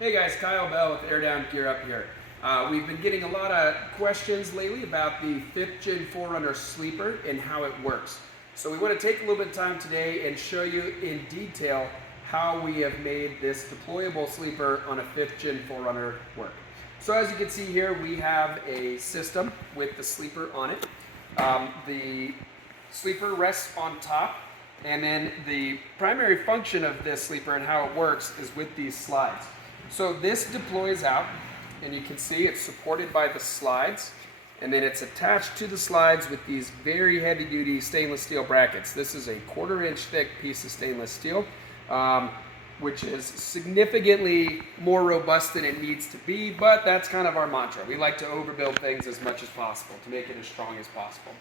Hey guys, Kyle Bell with Air Down Gear Up here. We've been getting a lot of questions lately about the 5th Gen 4Runner sleeper and how it works. So we want to take a little bit of time today and show you in detail how we have made this deployable sleeper on a 5th Gen 4Runner work. So as you can see here, we have a system with the sleeper on it. The sleeper rests on top, and then the primary function of this sleeper and how it works is with these slides. So this deploys out, and you can see it's supported by the slides, and then it's attached to the slides with these very heavy-duty stainless steel brackets. This is a 1/4 inch thick piece of stainless steel, which is significantly more robust than it needs to be, but that's kind of our mantra. We like to overbuild things as much as possible to make it as strong as possible.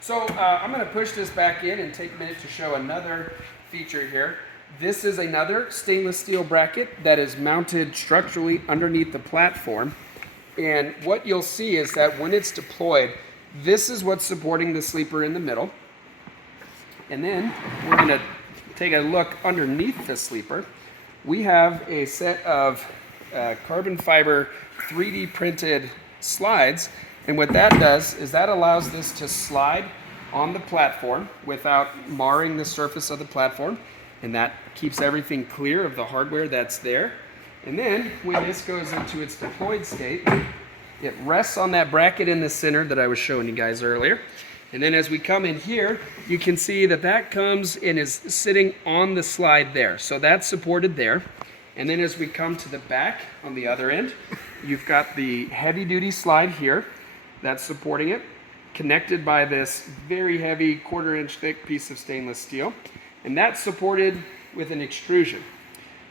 So I'm going to push this back in and take a minute to show another feature here. This is another stainless steel bracket that is mounted structurally underneath the platform. And what you'll see is that when it's deployed, this is what's supporting the sleeper in the middle. And then we're going to take a look underneath the sleeper. We have a set of carbon fiber 3D printed slides. And what that does is that allows this to slide on the platform without marring the surface of the platform. And that keeps everything clear of the hardware that's there. And then when this goes into its deployed state, it rests on that bracket in the center that I was showing you guys earlier. And then as we come in here, you can see that that comes and is sitting on the slide there. So that's supported there. And then as we come to the back on the other end, you've got the heavy duty slide here that's supporting it, connected by this very heavy 1/4 inch thick piece of stainless steel. And that's supported with an extrusion.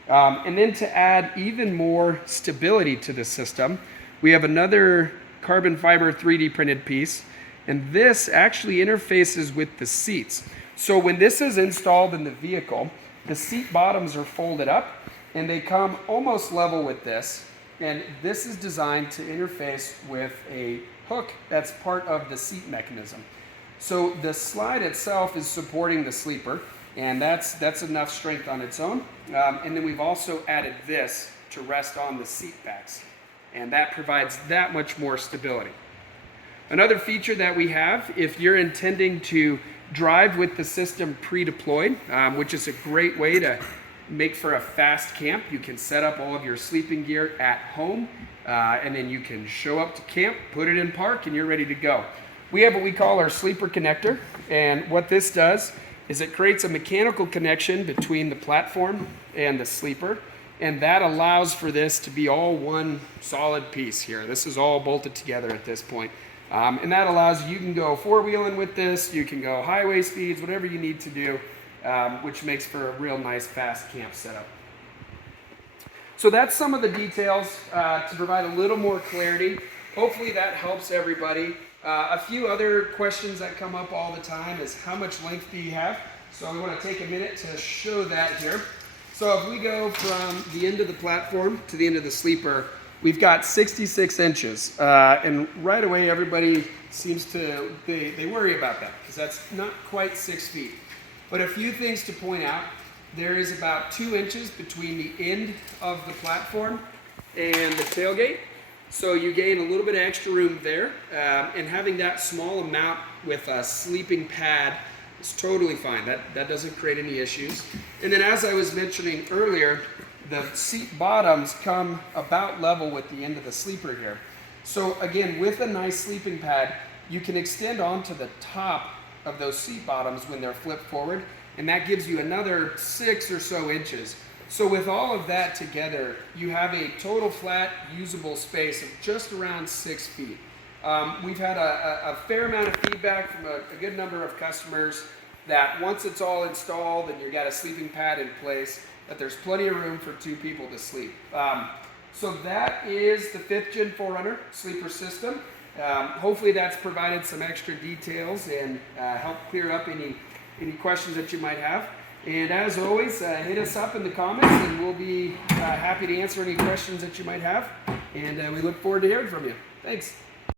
And then to add even more stability to the system, we have another carbon fiber 3D printed piece. And this actually interfaces with the seats. So when this is installed in the vehicle, the seat bottoms are folded up and they come almost level with this. And this is designed to interface with a hook that's part of the seat mechanism. So the slide itself is supporting the sleeper, and that's enough strength on its own. And then we've also added this to rest on the seat backs, and that provides that much more stability. Another feature that we have, if you're intending to drive with the system pre-deployed, which is a great way to make for a fast camp, you can set up all of your sleeping gear at home, and then you can show up to camp, put it in park, and you're ready to go. We have what we call our sleeper connector, and what this does is it creates a mechanical connection between the platform and the sleeper, and that allows for this to be all one solid piece here. This is all bolted together at this point. And that allows you can go four-wheeling with this, you can go highway speeds, whatever you need to do, which makes for a real nice fast camp setup. So that's some of the details to provide a little more clarity. Hopefully that helps everybody. A few other questions that come up all the time is how much length do you have? So we want to take a minute to show that here. So if we go from the end of the platform to the end of the sleeper, we've got 66 inches. And right away everybody seems to, they worry about that because that's not quite 6 feet. But a few things to point out. There is about 2 inches between the end of the platform and the tailgate. So you gain a little bit of extra room there, and having that small amount with a sleeping pad is totally fine. That doesn't create any issues. And then as I was mentioning earlier, the seat bottoms come about level with the end of the sleeper here. So again, with a nice sleeping pad, you can extend onto the top of those seat bottoms when they're flipped forward, and that gives you another 6 or so inches. So with all of that together, you have a total flat usable space of just around 6 feet. We've had a fair amount of feedback from a good number of customers that once it's all installed and you've got a sleeping pad in place, that there's plenty of room for 2 people to sleep. So that is the 5th Gen 4Runner sleeper system. Hopefully that's provided some extra details and helped clear up any questions that you might have. And as always, hit us up in the comments and we'll be happy to answer any questions that you might have. And we look forward to hearing from you. Thanks.